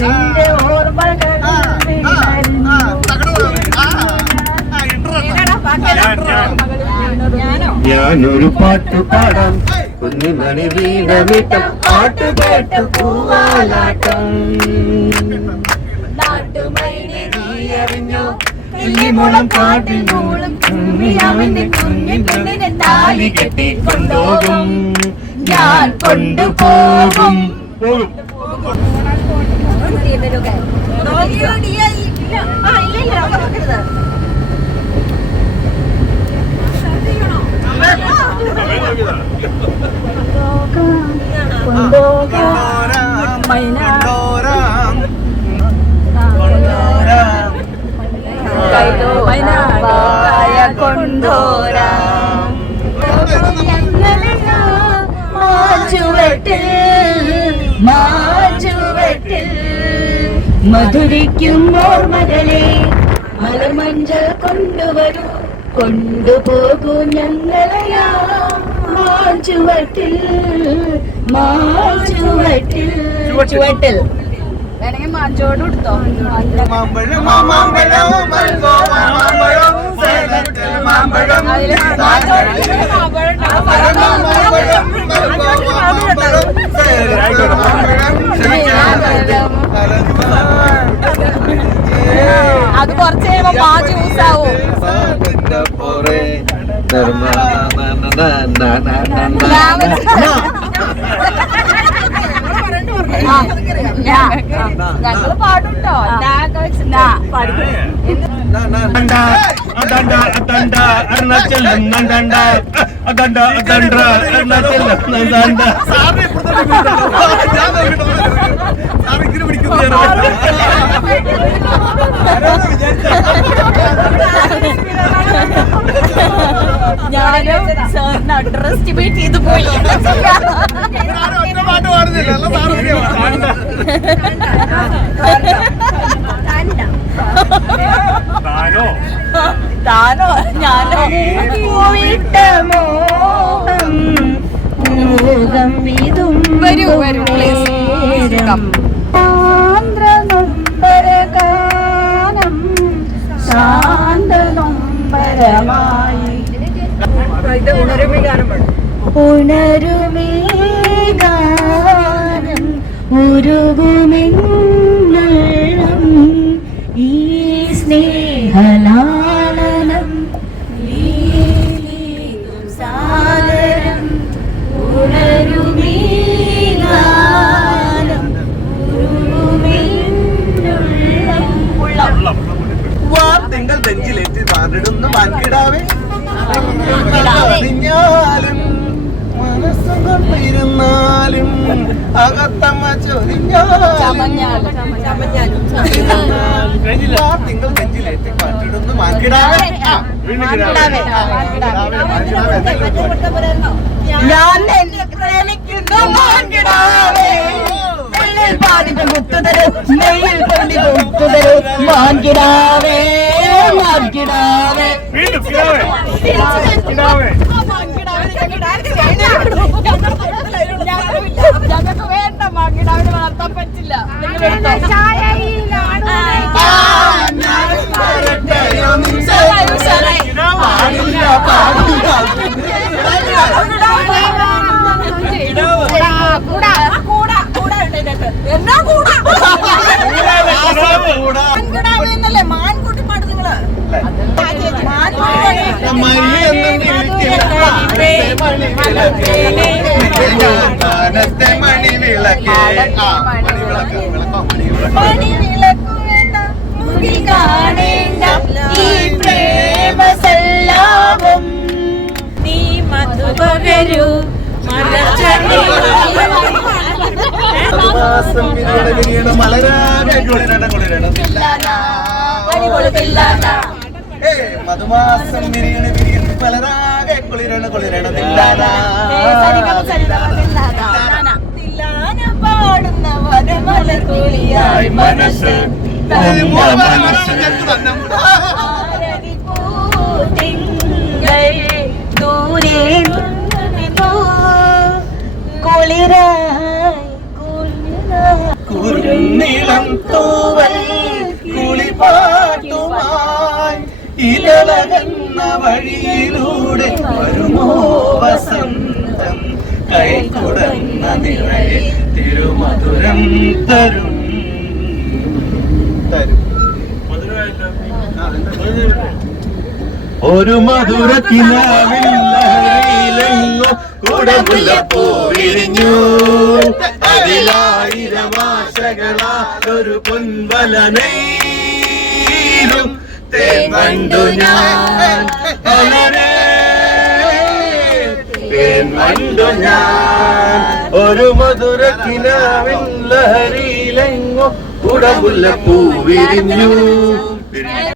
നിന്റെ ഓർമ്മകൾ ഞാനൊരു പാട്ട് പാടാം കുഞ്ഞുമണി വീണമിട്ടം പാട്ട് കേട്ട് പൂവാലാട്ടം നാട്ടുമൈനെ നീയറിഞ്ഞോ കിളിമുളം കാട്ടിൽ മൂളും അവന്റെ കുഞ്ഞിൻ പെണ്ണിനെ താലി കെട്ടി കൊണ്ടുപോകും ഞാൻ കൊണ്ടുപോകും മധുരിക്കും ഓർമ്മകളെ മലമഞ്ചൽ കൊണ്ടുവരൂ കൊണ്ടുപോകൂ ഞങ്ങളെയാ ചുവട്ടിൽ ചുവട്ടിൽ വേണമെങ്കിൽ മാഞ്ചോട് കൊടുത്തോ അത് കുറച്ച് കഴിയുമ്പോ മാ ജ്യൂസാവും ഞങ്ങള് പാടുണ്ടോ ഞാനും സാറിന് അണ്ടർ എസ്റ്റിമേറ്റ് ചെയ്ത് പോയി താനോ ഞാനോ പോയിട്ട മോഹം വരൂ വരൂ ആന്ധ്രനൊമ്പരഗാനം ശാന്തനൊമ്പരമായി ഉണരുമേ ഗാനം ഉരുകുമെന്നും ഈ സ്നേഹലാളനം സാഗരം ഉണരുമേ ഗാനം തിങ്കൾ നെഞ്ചിലേറ്റ് താണ്ടിടുന്ന വാൻകിടാവേ ും മനസ്സുകൊണ്ടിരുന്നാലും അകത്തമ്മ തിങ്കൾ നെഞ്ചിലേറ്റ് പാട്ടിടുന്നു മാൻകിടാവേ ഞാൻ പ്രേമിക്കുന്നു മാൻകിടാവേ പാതിന്റെ മുത്തുതരും നെയ്യിൽ കൊണ്ടി മുത്തുതരും മാൻകിടാവേ മാൻകിടാവേ ഞങ്ങൾക്ക് വേണ്ട മാൻകിടാവിനെ വളർത്താൻ പറ്റില്ല എന്നാ കൂടാന്നല്ലേ മാൻകുട്ടി പാട്ട് നിങ്ങള് മണിവിളക്കു വേണ്ട മുകിൽ കാണേണ്ട ഈ പ്രേമസല്ലാപം നീ മധുപകരൂ മധുമാസം മലരാകെ കുളിരണ പാടുന്ന വരമല തുളിയായി മനസ്സ് ദൂരെ കുളിരായി കുറുനിളം തൂവൽ കുളിപാട്ടുമായി ഇതളകന്ന വഴിയിലൂടെ വരുമോ വസന്തം കൈക്കുടന്ന നിറയെ തിരുമധുരം തരും ഒരു മധുരത്തിലെങ്ങോ കുടമുല്ലപ്പൂ വിരിഞ്ഞു അതിലായിരം ആശകളാലൊരു പൊൻവലനയിലും തേൻ കണ്ടു ഞാൻ തേൻ കണ്ടു ഞാൻ ഒരു മധുരത്തിലാവിൻ ലഹരിയിലെങ്ങോ കുടമുല്ലപ്പൂ വിരിഞ്ഞു